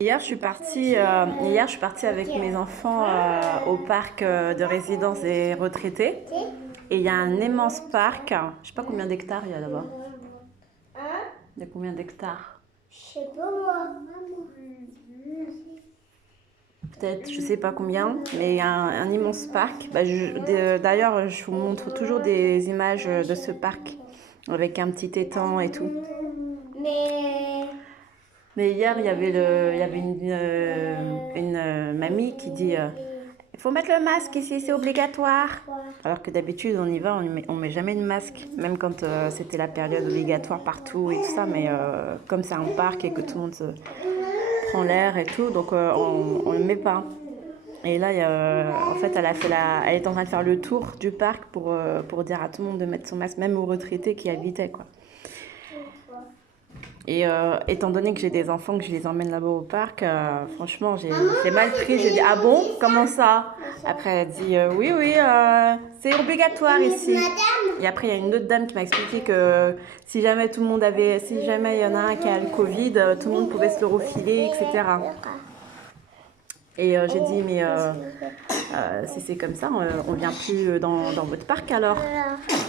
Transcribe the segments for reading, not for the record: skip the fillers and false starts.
Hier, je suis partie avec mes enfants au parc de résidence des retraités. Et il y a un immense parc. Je sais pas combien d'hectares il y a là-bas. Il y a combien d'hectares? Je sais pas moi. Peut-être, je sais pas combien, mais il y a un immense parc. D'ailleurs, je vous montre toujours des images de ce parc avec un petit étang et tout. Mais Mais hier, il y avait une mamie qui dit il faut mettre le masque ici, c'est obligatoire. Alors que d'habitude, on y va, on met jamais de masque, même quand c'était la période obligatoire partout et tout ça. Mais comme c'est un parc et que tout le monde se prend l'air et tout, donc on le met pas. Et là, en fait, elle est en train de faire le tour du parc pour dire à tout le monde de mettre son masque, même aux retraités qui habitaient, quoi. Et étant donné que j'ai des enfants, que je les emmène là-bas au parc, franchement, j'ai mal pris. J'ai dit, ah bon, comment ça? Après, elle a dit, oui, oui, c'est obligatoire ici. Et après, il y a une autre dame qui m'a expliqué que si jamais si jamais il y en a un qui a le Covid, tout le monde pouvait se le refiler, etc. Et j'ai dit, mais si c'est comme ça, on vient plus dans votre parc alors.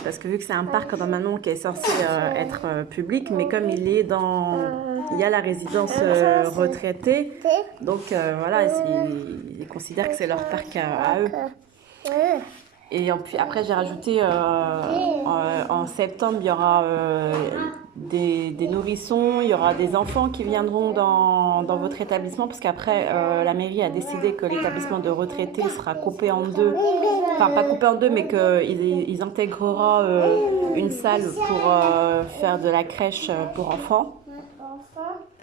Parce que vu que c'est un parc maintenant qui est censé être public, mais comme il y a la résidence retraitée, donc voilà, ils considèrent que c'est leur parc à eux. Et puis après, j'ai rajouté en septembre, il y aura des nourrissons, il y aura des enfants qui viendront dans votre établissement, parce qu'après, la mairie a décidé que l'établissement de retraités sera coupé en deux. Enfin, pas coupé en deux, mais qu'ils intégrera une salle pour faire de la crèche pour enfants.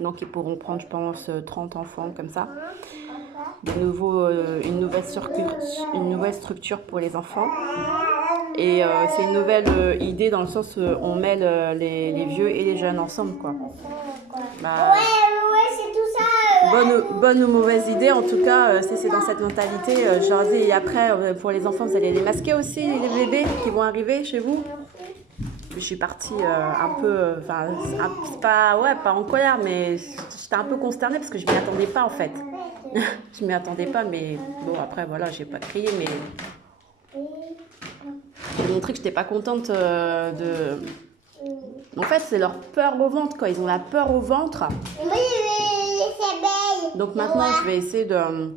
Donc, ils pourront prendre, je pense, 30 enfants comme ça. Une nouvelle structure pour les enfants. Et c'est une nouvelle idée dans le sens où on mêle les vieux et les jeunes ensemble, quoi. ouais, c'est tout ça. Bonne ou mauvaise idée, en tout cas, si c'est dans cette mentalité, je leur dis, et après, pour les enfants, vous allez les masquer aussi, les bébés qui vont arriver chez vous. Je suis partie un peu, enfin, pas en colère, mais j'étais un peu consternée parce que je m'y attendais pas en fait. Je m'y attendais pas, mais bon, après, voilà, j'ai pas crié, mais j'ai montré que j'étais pas contente de. En fait, c'est leur peur au ventre, quoi. Ils ont la peur au ventre. Moi, les abeilles. Donc maintenant, je vais essayer de. Maman,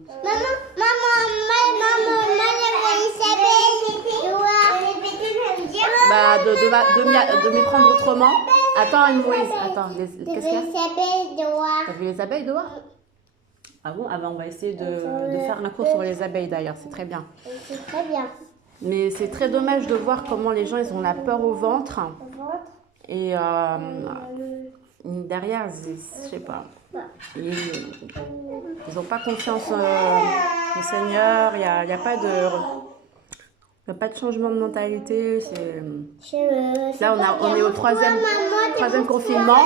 les abeilles. De m'y prendre autrement. Attends, Anne-Louise. Attends, qu'est-ce qu'il y a? Les abeilles dehors. T'as vu les abeilles dehors? Ah bon? Ah ben, on va essayer de faire un cours sur les abeilles d'ailleurs, c'est très bien. C'est très bien. Mais c'est très dommage de voir comment les gens, ils ont la peur au ventre. Et derrière, je sais pas. Ils n'ont pas confiance au Seigneur. Il y a pas de changement de mentalité. Là, on est au troisième confinement.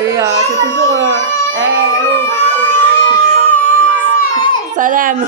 Et c'est toujours... Salam.